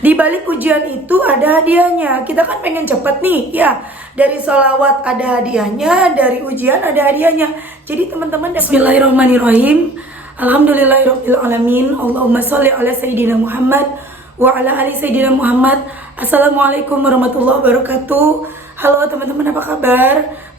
Di balik ujian itu ada hadiahnya. Kita kan pengen cepet nih, ya. Dari sholawat ada hadiahnya, dari ujian ada hadiahnya. Jadi teman-teman, Bismillahirrahmanirrahim. Alhamdulillahirabbil alamin. Allahumma sholli ala sayyidina Muhammad wa ala ali sayyidina Muhammad. Assalamualaikum warahmatullahi wabarakatuh. Halo teman-teman, apa kabar?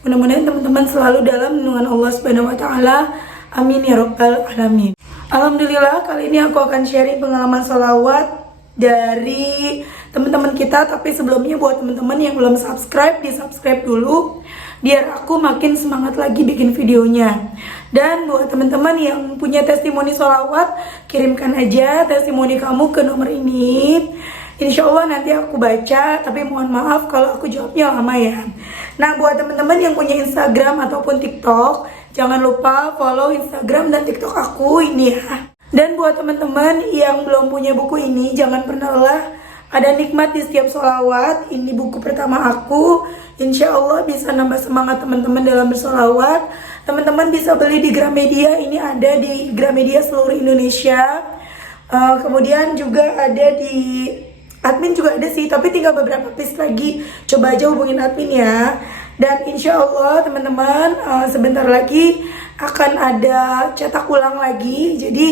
Mudah-mudahan teman-teman selalu dalam lindungan Allah Subhanahu wa taala. Amin ya rabbal alamin. Alhamdulillah, kali ini aku akan sharing pengalaman sholawat dari teman-teman kita. Tapi sebelumnya buat teman-teman yang belum subscribe, di subscribe dulu biar aku makin semangat lagi bikin videonya. Dan buat teman-teman yang punya testimoni sholawat, kirimkan aja testimoni kamu ke nomor ini. Insya Allah nanti aku baca, tapi mohon maaf kalau aku jawabnya lama ya. Nah, buat teman-teman yang punya Instagram ataupun TikTok, jangan lupa follow Instagram dan TikTok aku ini ya. Dan buat teman-teman yang belum punya buku ini, jangan pernah lelah. Ada nikmat di setiap sholawat. Ini buku pertama aku. Insya Allah bisa nambah semangat teman-teman dalam bersolawat. Teman-teman bisa beli di Gramedia. Ini ada di Gramedia seluruh Indonesia. Kemudian juga ada di admin juga ada sih, tapi tinggal beberapa piece lagi. Coba aja hubungin admin ya. Dan insya Allah teman-teman, sebentar lagi akan ada cetak ulang lagi. Jadi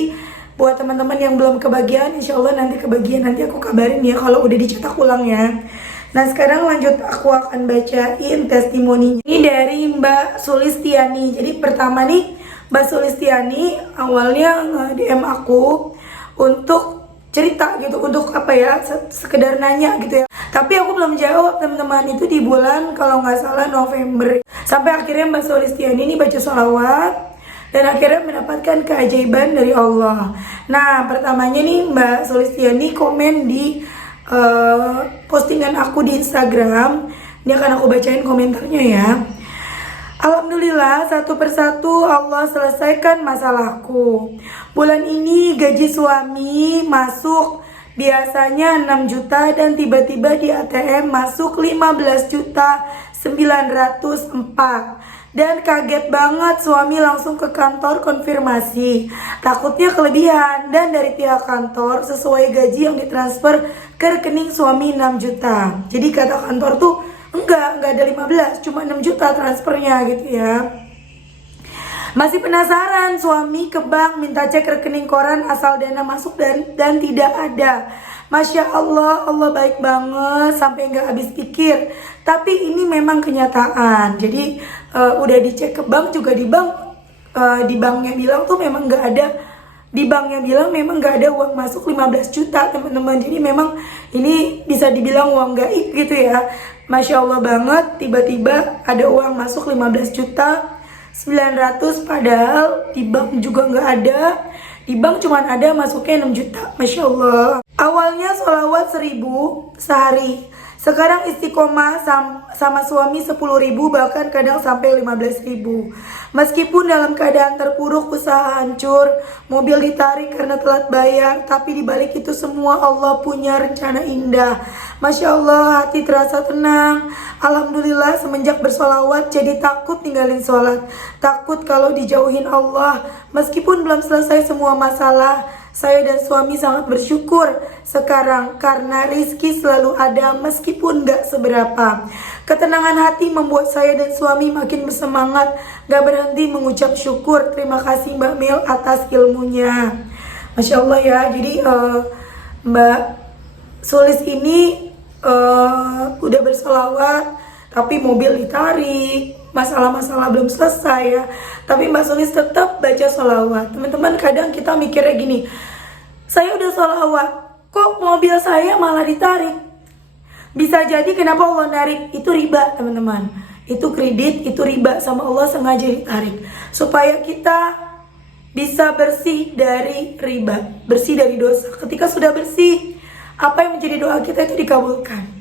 buat teman-teman yang belum kebagian, insya Allah nanti kebagian, nanti aku kabarin ya kalau udah dicetak ulang ya. Nah, sekarang lanjut, aku akan bacain testimoninya. Ini dari Mbak Sulistiani. Jadi pertama nih, Mbak Sulistiani awalnya DM aku untuk cerita gitu, untuk apa ya, sekedar nanya gitu ya. Tapi aku belum jawab teman-teman, itu di bulan kalau nggak salah November. Sampai akhirnya Mbak Sulistiani ini baca sholawat dan akhirnya mendapatkan keajaiban dari Allah. Nah, pertamanya nih Mbak Sulistiani komen di postingan aku di Instagram. Ini akan aku bacain komentarnya ya. Alhamdulillah, satu persatu Allah selesaikan masalahku. Bulan ini gaji suami masuk biasanya 6 juta dan tiba-tiba di ATM masuk 15 juta 904. Dan kaget banget, suami langsung ke kantor konfirmasi. Takutnya kelebihan, dan dari pihak kantor sesuai gaji yang ditransfer ke rekening suami 6 juta. Jadi kata kantor tuh enggak ada 15, cuma 6 juta transfernya gitu ya. Masih penasaran, suami ke bank minta cek rekening koran asal dana masuk dan tidak ada. Masya Allah, Allah baik banget sampai nggak habis pikir. Tapi ini memang kenyataan. Jadi udah dicek ke bank juga, di banknya bilang tuh memang nggak ada. Di banknya bilang memang nggak ada uang masuk 15 juta teman-teman. Jadi memang ini bisa dibilang uang gaib gitu ya. Masya Allah banget, tiba-tiba ada uang masuk 15 juta 900, padahal di bank juga nggak ada. Di bank cuma ada masuknya 6 juta. Masya Allah. Awalnya sholawat 1000 sehari. Sekarang istiqomah sama suami 10.000, bahkan kadang sampai 15.000. Meskipun dalam keadaan terpuruk, usaha hancur, mobil ditarik karena telat bayar, tapi dibalik itu semua Allah punya rencana indah. Masya Allah, hati terasa tenang. Alhamdulillah, semenjak bersolawat jadi takut tinggalin sholat. Takut kalau dijauhin Allah. Meskipun belum selesai semua masalah, saya dan suami sangat bersyukur sekarang karena rizki selalu ada meskipun gak seberapa. Ketenangan hati membuat saya dan suami makin bersemangat, gak berhenti mengucap syukur. Terima kasih Mbak Mel atas ilmunya. Masya Allah ya, jadi Mbak Sulis ini udah bersolawat tapi mobil ditarik, masalah-masalah belum selesai ya. Tapi Mbak Sulis tetap baca sholawat. Teman-teman, kadang kita mikirnya gini, saya udah sholawat, kok mobil saya malah ditarik? Bisa jadi kenapa Allah narik, itu riba teman-teman. Itu kredit, itu riba, sama Allah sengaja ditarik. Supaya kita bisa bersih dari riba, bersih dari dosa. Ketika sudah bersih, apa yang menjadi doa kita itu dikabulkan.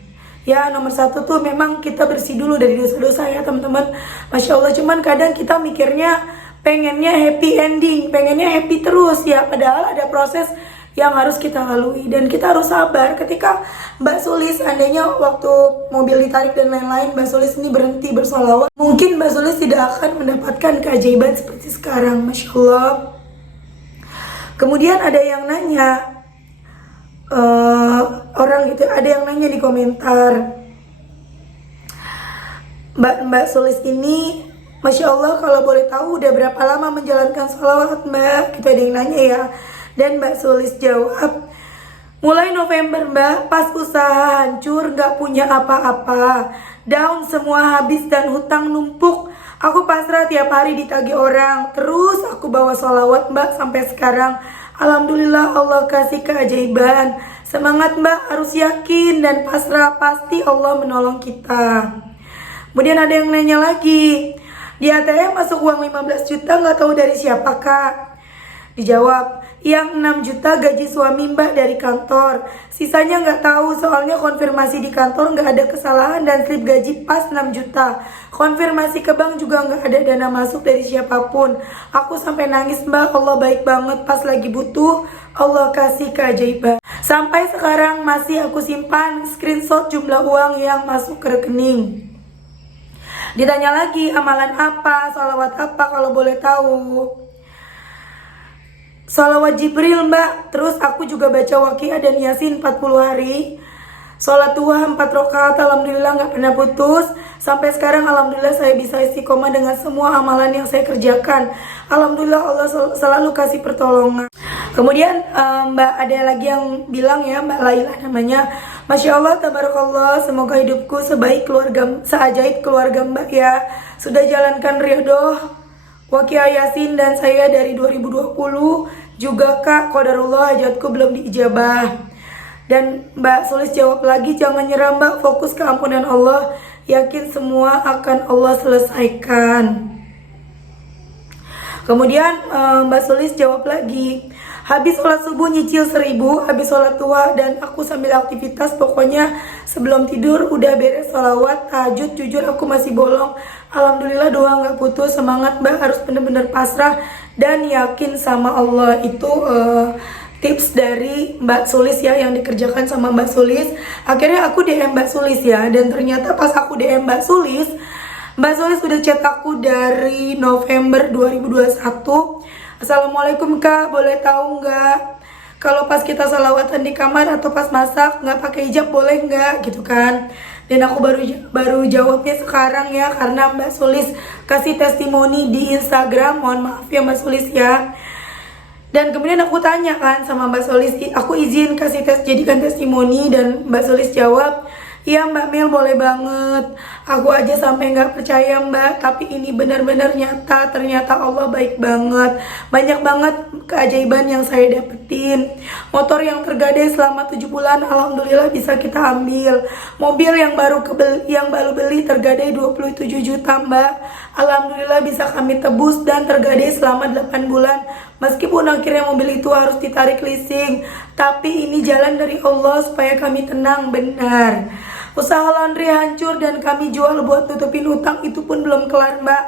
Ya, nomor satu tuh memang kita bersih dulu dari dosa-dosa ya teman-teman. Masya Allah, cuman kadang kita mikirnya pengennya happy ending, pengennya happy terus ya. Padahal ada proses yang harus kita lalui dan kita harus sabar. Ketika Mbak Sulis, andainya waktu mobil ditarik dan lain-lain, Mbak Sulis ini berhenti bersolawat, mungkin Mbak Sulis tidak akan mendapatkan keajaiban seperti sekarang. Masya Allah. Kemudian ada yang nanya, orang sekarang gitu. Ada yang nanya di komentar, Mbak Sulis ini, Masya Allah kalau boleh tahu udah berapa lama menjalankan sholawat Mbak? Gitu ada yang nanya ya. Dan Mbak Sulis jawab, mulai November Mbak, pas usaha hancur, gak punya apa-apa, down semua habis dan hutang numpuk. Aku pasrah tiap hari ditagih orang, terus aku bawa sholawat Mbak sampai sekarang. Alhamdulillah Allah kasih keajaiban. Semangat Mbak, harus yakin dan pasrah, pasti Allah menolong kita. Kemudian ada yang nanya lagi, di ATM masuk uang 15 juta gak tahu dari siapa Kak? Dijawab, yang 6 juta gaji suami Mbak dari kantor, sisanya gak tahu soalnya konfirmasi di kantor gak ada kesalahan dan slip gaji pas 6 juta. Konfirmasi ke bank juga gak ada dana masuk dari siapapun. Aku sampai nangis Mbak, Allah baik banget, pas lagi butuh Allah kasih keajaiban. Sampai sekarang masih aku simpan screenshot jumlah uang yang masuk ke rekening. Ditanya lagi, amalan apa, sholawat apa kalau boleh tahu? Sholawat Jibril Mbak, terus aku juga baca Waqiah dan Yasin 40 hari. Sholat duha 4 rakaat, alhamdulillah gak pernah putus. Sampai sekarang alhamdulillah saya bisa istiqomah dengan semua amalan yang saya kerjakan. Alhamdulillah Allah selalu kasih pertolongan. Kemudian Mbak ada lagi yang bilang ya, Mbak Laila namanya, Masya Allah, tabarakallah, semoga hidupku seajaib keluarga Mbak ya. Sudah jalankan riyadhah Waqiah Yasin dan saya dari 2020. Juga Kak, qadarullah hajatku belum diijabah. Dan Mbak Sulis jawab lagi, jangan nyerah Mbak, fokus ke ampunan Allah, yakin semua akan Allah selesaikan. Kemudian Mbak Sulis jawab lagi, habis sholat subuh nyicil 1000, habis sholat duha dan aku sambil aktivitas, pokoknya sebelum tidur udah beres sholawat, tahajud, jujur aku masih bolong. Alhamdulillah doa gak putus, semangat Mbak, harus bener-bener pasrah dan yakin sama Allah. Itu tips dari Mbak Sulis ya, yang dikerjakan sama Mbak Sulis. Akhirnya aku DM Mbak Sulis ya, dan ternyata pas aku DM Mbak Sulis udah chat aku dari November 2021. Assalamualaikum Kak, boleh tahu nggak kalau pas kita salawatan di kamar atau pas masak nggak pakai hijab boleh nggak gitu kan? Dan aku baru jawabnya sekarang ya, karena Mbak Sulis kasih testimoni di Instagram. Mohon maaf ya Mbak Sulis ya. Dan kemudian aku tanya kan sama Mbak Sulis, aku izin jadikan testimoni, dan Mbak Sulis jawab, iya Mbak Mil, boleh banget. Aku aja sampai nggak percaya Mbak, tapi ini benar-benar nyata. Ternyata Allah baik banget. Banyak banget keajaiban yang saya dapetin. Motor yang tergadai selama 7 bulan, alhamdulillah bisa kita ambil. Mobil yang baru beli tergadai 27 juta Mbak, alhamdulillah bisa kami tebus dan tergadai selama 8 bulan. Meskipun akhirnya mobil itu harus ditarik leasing, tapi ini jalan dari Allah supaya kami tenang, benar. Usaha laundry hancur dan kami jual buat tutupin utang, itu pun belum kelar Mbak.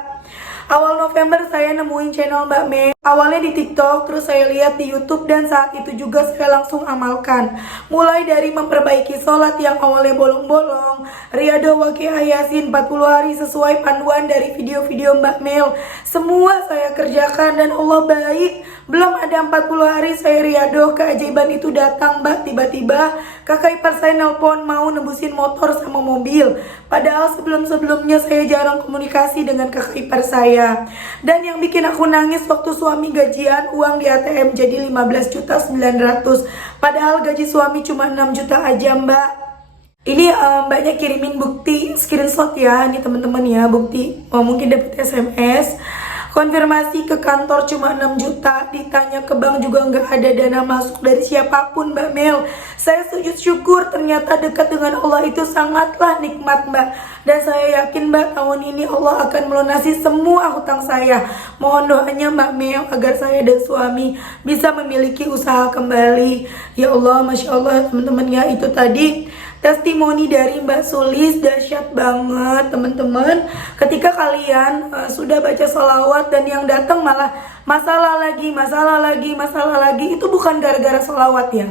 Awal November saya nemuin channel Mbak Mel. Awalnya di TikTok, terus saya lihat di YouTube, dan saat itu juga saya langsung amalkan. Mulai dari memperbaiki sholat yang awalnya bolong-bolong, riyadhah Waqiah Yasin 40 hari sesuai panduan dari video-video Mbak Mel. Semua saya kerjakan dan Allah baik. Belum ada 40 hari saya riyadhah, keajaiban itu datang Mbak. Tiba-tiba kakak ipar saya nelpon mau nebusin motor sama mobil. Padahal sebelum-sebelumnya saya jarang komunikasi dengan kakak ipar saya. Dan yang bikin aku nangis waktu suami gajian, uang di ATM jadi 15.900.000. Padahal gaji suami cuma 6 juta aja Mbak. Ini Mbaknya kirimin bukti screenshot ya, ini teman-teman ya, bukti mungkin dapat SMS. Konfirmasi ke kantor cuma 6 juta, ditanya ke bank juga nggak ada dana masuk dari siapapun Mbak Mel. Saya sujud syukur, ternyata dekat dengan Allah itu sangatlah nikmat Mbak. Dan saya yakin Mbak, tahun ini Allah akan melunasi semua hutang saya. Mohon doanya Mbak Mel agar saya dan suami bisa memiliki usaha kembali. Ya Allah, Masya Allah teman-teman ya, itu tadi testimoni dari Mbak Sulis, dahsyat banget teman-teman. Ketika kalian sudah baca sholawat dan yang datang malah masalah lagi, itu bukan gara-gara sholawat ya.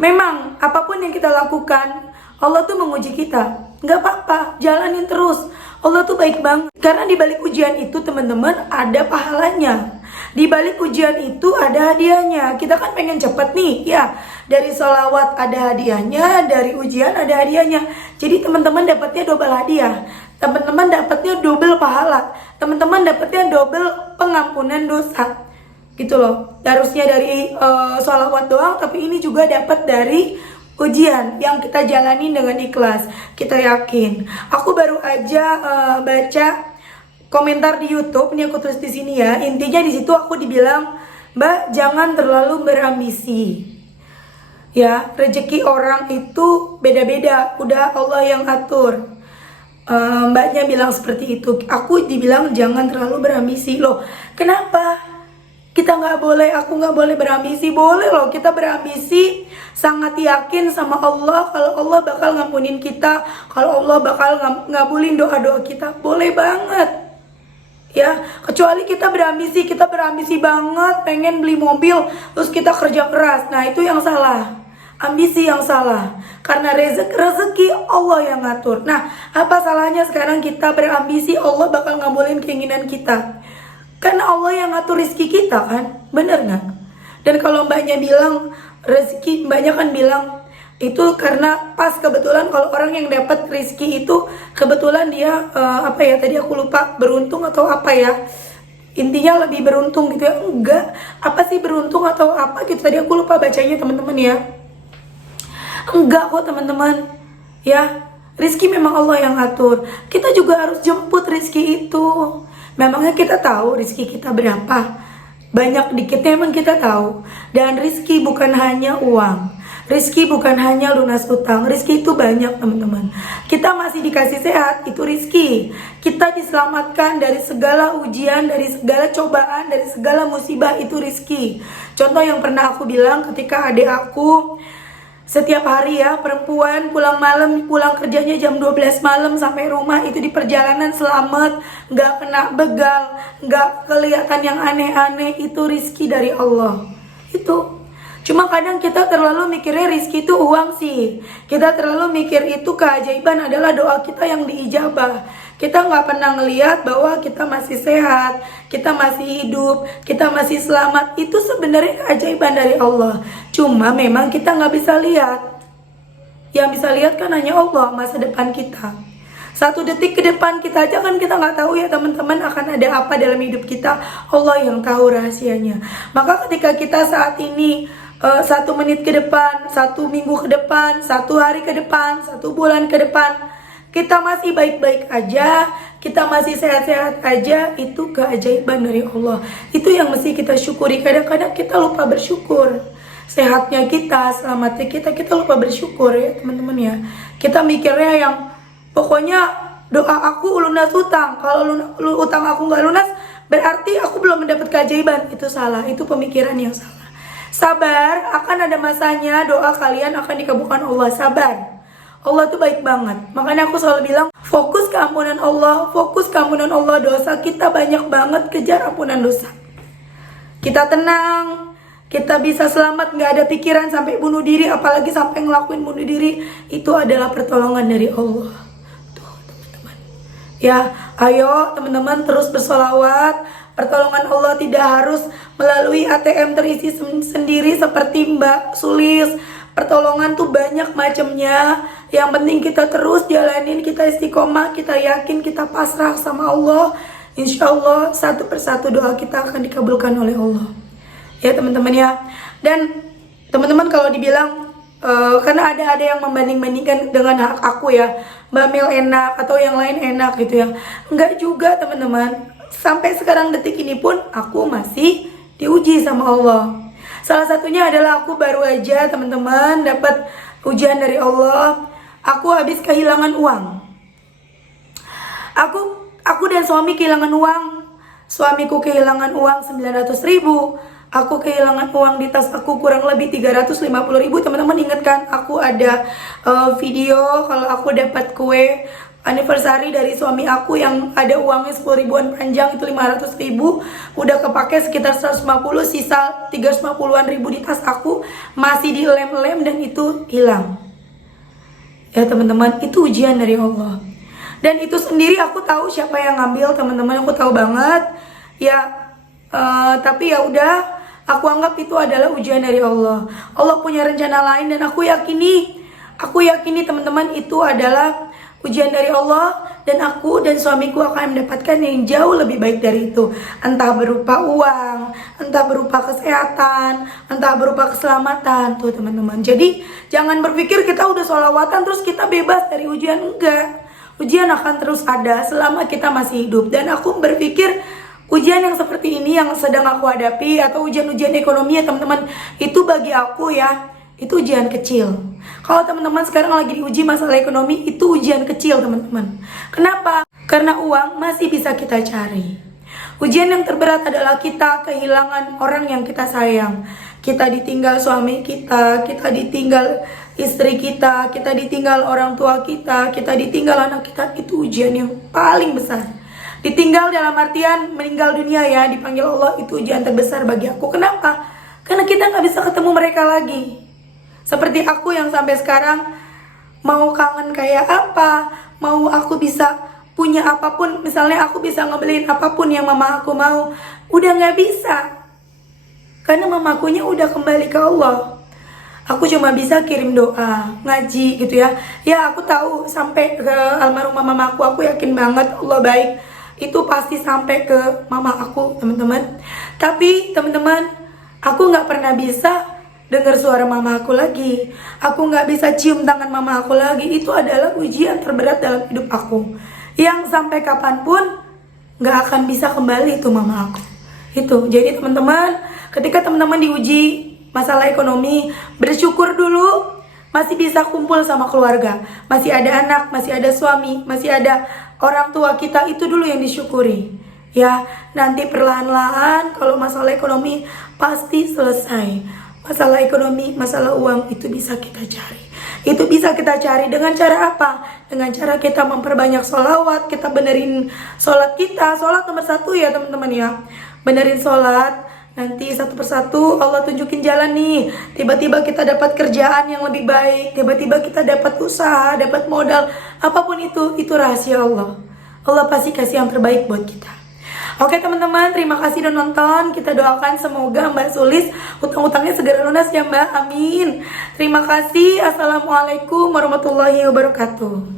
Memang apapun yang kita lakukan, Allah tuh menguji kita. Nggak apa-apa, jalanin terus. Allah tuh baik banget. Karena di balik ujian itu teman-teman ada pahalanya. Di balik ujian itu ada hadiahnya. Kita kan pengen cepet nih, ya. Dari sholawat ada hadiahnya, dari ujian ada hadiahnya. Jadi teman-teman dapatnya double hadiah. Teman-teman dapatnya double pahala. Teman-teman dapatnya double pengampunan dosa. Gitu loh. Harusnya dari sholawat doang, tapi ini juga dapat dari ujian yang kita jalani dengan ikhlas. Kita yakin. Aku baru aja baca komentar di YouTube, ini aku tulis di sini ya. Intinya di situ aku dibilang, Mbak, jangan terlalu berambisi. Ya, rezeki orang itu beda-beda, udah Allah yang atur. Mbaknya bilang seperti itu. Aku dibilang jangan terlalu berambisi. Loh, kenapa? Kita nggak boleh, aku nggak boleh berambisi. Boleh loh, kita berambisi, sangat yakin sama Allah kalau Allah bakal ngampunin kita, kalau Allah bakal ngabulin doa-doa kita. Boleh banget. Ya, kecuali kita berambisi banget, pengen beli mobil, terus kita kerja keras. Nah, itu yang salah. Ambisi yang salah. Karena rezeki Allah yang ngatur. Nah, apa salahnya sekarang kita berambisi, Allah bakal ngabulin keinginan kita. Karena Allah yang ngatur rezeki kita kan, bener nggak? Dan kalau mbaknya bilang rezeki, mbaknya kan bilang itu karena pas kebetulan kalau orang yang dapat rezeki itu kebetulan dia apa ya, tadi aku lupa, beruntung atau apa ya, intinya lebih beruntung gitu ya. Enggak, apa sih beruntung atau apa gitu, tadi aku lupa bacanya teman-teman ya. Enggak kok teman-teman ya, rezeki memang Allah yang atur. Kita juga harus jemput rezeki itu. Memangnya kita tahu rezeki kita berapa? Banyak dikitnya emang kita tahu. Dan rezeki bukan hanya uang, rizki bukan hanya lunas utang. Rizki itu banyak teman-teman. Kita masih dikasih sehat, itu rizki. Kita diselamatkan dari segala ujian, dari segala cobaan, dari segala musibah, itu rizki. Contoh yang pernah aku bilang ketika adik aku setiap hari ya, perempuan pulang malam, pulang kerjanya jam 12 malam sampai rumah itu di perjalanan selamat, gak kena begal, gak kelihatan yang aneh-aneh, itu rizki dari Allah. Itu cuma kadang kita terlalu mikirnya rizki itu uang sih. Kita terlalu mikir itu keajaiban adalah doa kita yang diijabah. Kita nggak pernah ngelihat bahwa kita masih sehat, kita masih hidup, kita masih selamat. Itu sebenarnya keajaiban dari Allah. Cuma memang kita nggak bisa lihat. Yang bisa lihat kan hanya Allah, masa depan kita. 1 detik ke depan kita aja kan kita nggak tahu ya teman-teman akan ada apa dalam hidup kita. Allah yang tahu rahasianya. Maka ketika kita saat ini 1 menit ke depan, 1 minggu ke depan, 1 hari ke depan, 1 bulan ke depan, kita masih baik-baik aja, kita masih sehat-sehat aja, itu keajaiban dari Allah. Itu yang mesti kita syukuri. Kadang-kadang kita lupa bersyukur. Sehatnya kita, selamatnya kita lupa bersyukur ya teman-teman ya. Kita mikirnya yang pokoknya doa aku lunas utang. Kalau utang aku nggak lunas, berarti aku belum mendapat keajaiban. Itu salah, itu pemikiran yang salah. Sabar, akan ada masanya doa kalian akan dikabulkan Allah. Sabar. Allah tuh baik banget. Makanya aku selalu bilang, fokus ke ampunan Allah, fokus ke ampunan Allah. Dosa kita banyak banget, kejar ampunan dosa. Kita tenang, kita bisa selamat, gak ada pikiran sampai bunuh diri, apalagi sampai ngelakuin bunuh diri. Itu adalah pertolongan dari Allah. Tuh teman-teman. Ya, ayo teman-teman terus bersolawat. Pertolongan Allah tidak harus melalui ATM terisi sendiri seperti Mbak Sulis. Pertolongan tuh banyak macamnya. Yang penting kita terus jalanin, kita istiqomah, kita yakin, kita pasrah sama Allah. Insya Allah satu persatu doa kita akan dikabulkan oleh Allah. Ya teman-teman ya. Dan teman-teman kalau dibilang karena ada yang membanding-bandingkan dengan hak aku ya, Mbak Mel enak atau yang lain enak gitu ya. Enggak juga teman-teman. Sampai sekarang detik ini pun aku masih diuji sama Allah. Salah satunya adalah aku baru aja teman-teman dapat ujian dari Allah. Aku habis kehilangan uang. Aku dan suami kehilangan uang. Suamiku kehilangan uang 900.000. Aku kehilangan uang di tas aku kurang lebih 350.000. Teman-teman ingat kan aku ada video kalau aku dapat kue anniversary dari suami aku yang ada uangnya 10 ribuan panjang, itu 500.000 udah kepake sekitar 150, sisa 350-an ribu di tas aku masih dilem-lem dan itu hilang. Ya teman-teman, itu ujian dari Allah. Dan itu sendiri aku tahu siapa yang ngambil teman-teman, aku tahu banget. Ya Tapi ya udah, aku anggap itu adalah ujian dari Allah. Allah punya rencana lain dan aku yakini teman-teman itu adalah ujian dari Allah, dan aku dan suamiku akan mendapatkan yang jauh lebih baik dari itu. Entah berupa uang, entah berupa kesehatan, entah berupa keselamatan. Tuh teman-teman. Jadi jangan berpikir kita udah sholawatan terus kita bebas dari ujian. Enggak. Ujian akan terus ada selama kita masih hidup. Dan aku berpikir ujian yang seperti ini yang sedang aku hadapi, atau ujian-ujian ekonomi ya teman-teman, itu bagi aku ya, itu ujian kecil. Kalau teman-teman sekarang lagi diuji masalah ekonomi, itu ujian kecil teman-teman. Kenapa? Karena uang masih bisa kita cari. Ujian yang terberat adalah kita kehilangan orang yang kita sayang. Kita ditinggal suami kita ditinggal istri kita ditinggal orang tua kita ditinggal anak kita. Itu ujian yang paling besar. Ditinggal dalam artian meninggal dunia ya, dipanggil Allah, itu ujian terbesar bagi aku. Kenapa? Karena kita nggak bisa ketemu mereka lagi. Seperti aku yang sampai sekarang mau kangen kayak apa, mau aku bisa punya apapun, misalnya aku bisa ngebeliin apapun yang mama aku mau, udah nggak bisa. Karena mamakunya udah kembali ke Allah. Aku cuma bisa kirim doa, ngaji gitu ya. Ya aku tahu sampai ke almarhumah mamaku, aku yakin banget Allah baik. Itu pasti sampai ke mama aku teman-teman. Tapi teman-teman, aku nggak pernah bisa dengar suara mama aku lagi. Aku nggak bisa cium tangan mama aku lagi. Itu adalah ujian terberat dalam hidup aku, yang sampai kapanpun nggak akan bisa kembali itu mama aku. Itu. Jadi teman-teman, ketika teman-teman diuji masalah ekonomi, bersyukur dulu masih bisa kumpul sama keluarga, masih ada anak, masih ada suami, masih ada orang tua kita. Itu dulu yang disyukuri. Ya, nanti perlahan-lahan kalau masalah ekonomi pasti selesai. Masalah ekonomi, masalah uang itu bisa kita cari. Itu bisa kita cari dengan cara apa? Dengan cara kita memperbanyak sholawat, kita benerin sholat kita. Sholat nomor 1 ya teman-teman ya. Benerin sholat, nanti satu persatu Allah tunjukin jalan nih. Tiba-tiba kita dapat kerjaan yang lebih baik, tiba-tiba kita dapat usaha, dapat modal. Apapun itu rahasia Allah. Allah pasti kasih yang terbaik buat kita. Oke teman-teman, terima kasih udah nonton. Kita doakan semoga Mbak Sulis utang-utangnya segera lunas ya Mbak, amin. Terima kasih. Assalamualaikum warahmatullahi wabarakatuh.